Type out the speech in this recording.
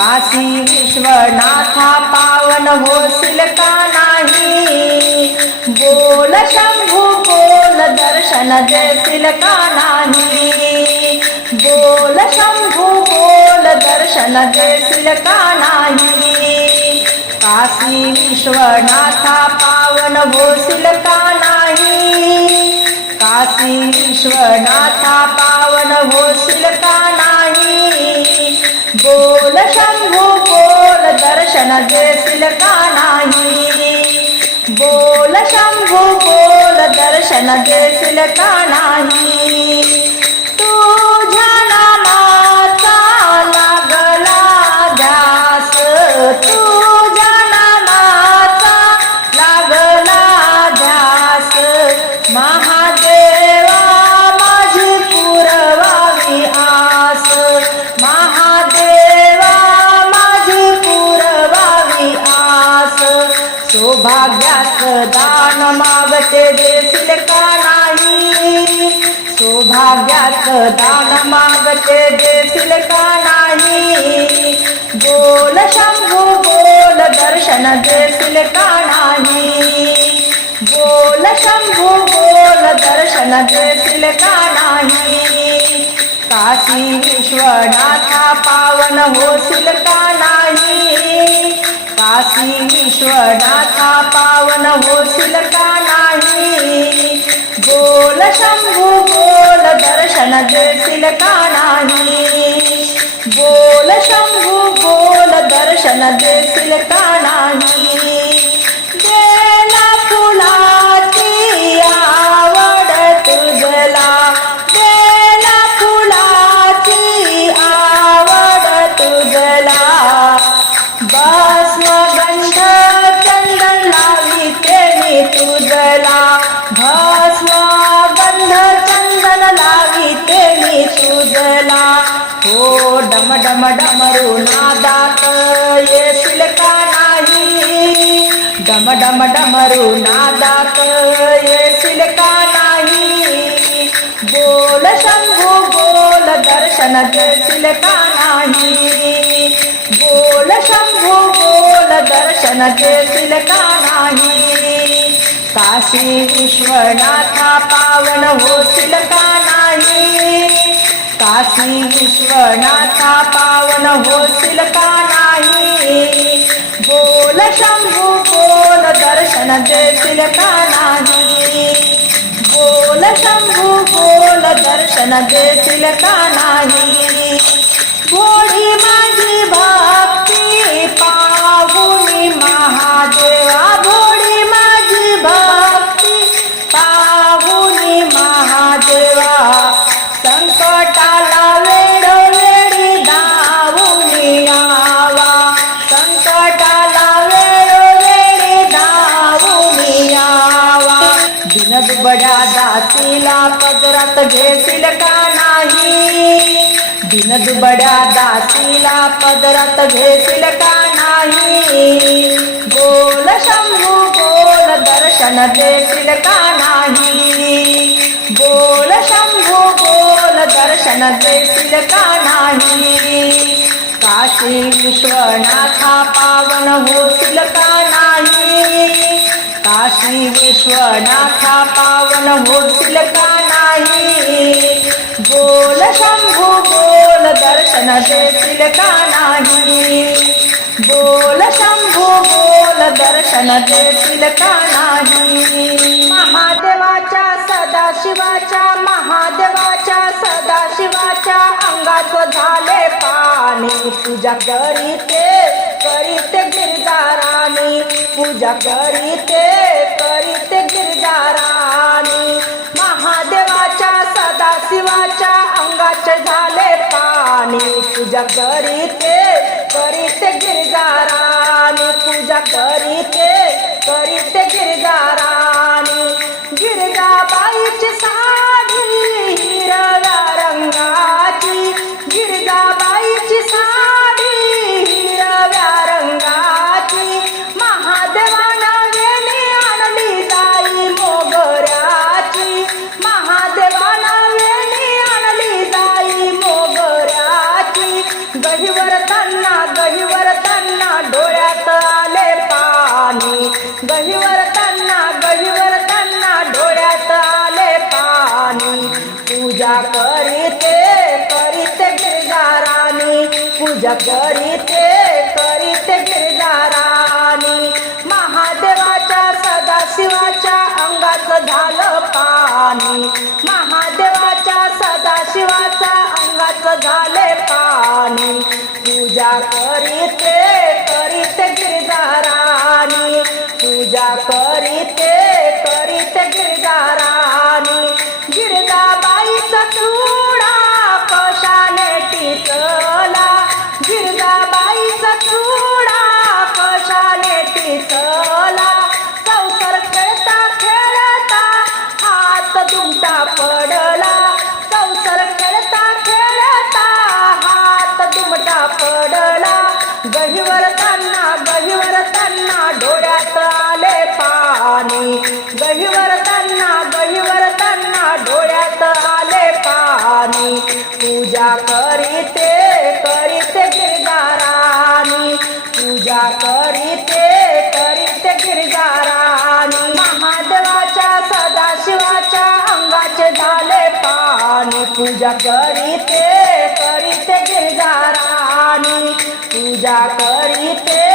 काशी विश्वनाथा पावन होशील का नाही. बोल शंभू बोल दर्शन देशील का नाही. बोल शंभू बोल दर्शन देशील का नाही. काशी विश्वनाथा पावन होशील का नाही. काशी विश्वनाथा पावन होशील का नाही. दर्शन देशील का नाही. बोल शंभू बोल दर्शन देशील का नाही. तुझ्या सौभाग्याचं दान मागते देशील का नाही. बोल शंभू बोल दर्शन देशील का नाही. बोल शंभू बोल दर्शन देशील का नाही. काशी विश्वनाथा पावन होशील का नाही. काशी विश्वनाथा पावन होशील का नाही. बोल शंभू दर्शन देशील का नाही बोल शंभू बोल दर्शन देशील का नाही डम डमरू नादात. येशील का नाही. बोल शंभू बोल दर्शन देशील का नाही. बोल शंभू बोल दर्शन देशील का नाही. काशी विश्वनाथा पावन होशील का नाही. काशी विश्वनाथा पावन होशील का नाही. बोल शंभू दर्शन देशील का नाही बोल शंभू बोल दर्शन देशील का नाही भोळी माझी भक्ती पा दुबड्या दासीला पदरात घेतील का नाही? बोल शंभू बोल दर्शन देतील का नाही? बोल शंभू बोल दर्शन देतील का नाही? काशी विश्वनाथा पावन होतील का नाही? काशी विश्वनाथा पावन होतील का नाही? बोल शंभू बोल दर्शन देतील का नाही? बोल शंभू बोल दर्शन देतील का नाही? महादेवाच्या सदाशिवाच्या महादेवाच्या सदाशिवाच्या अंगात झाले पाणी. पूजा करीते करीते गिरदाराणी पूजा करीते करीते गिरदाराणी महादेवाच्या सदाशिवाच्या अंगाचे झाले पाणी पूजा करीते करीते गिरगाराणी पूजा करीते करीते. पूजा करीते करीते गिरजाराणी महादेवाच्या सदाशिवाच्या अंगात झालं पाणी. महादेवाच्या सदाशिवाच्या अंगात झाले पाणी. पूजा करीते करीते करीते गिरजाराणी पूजा करीते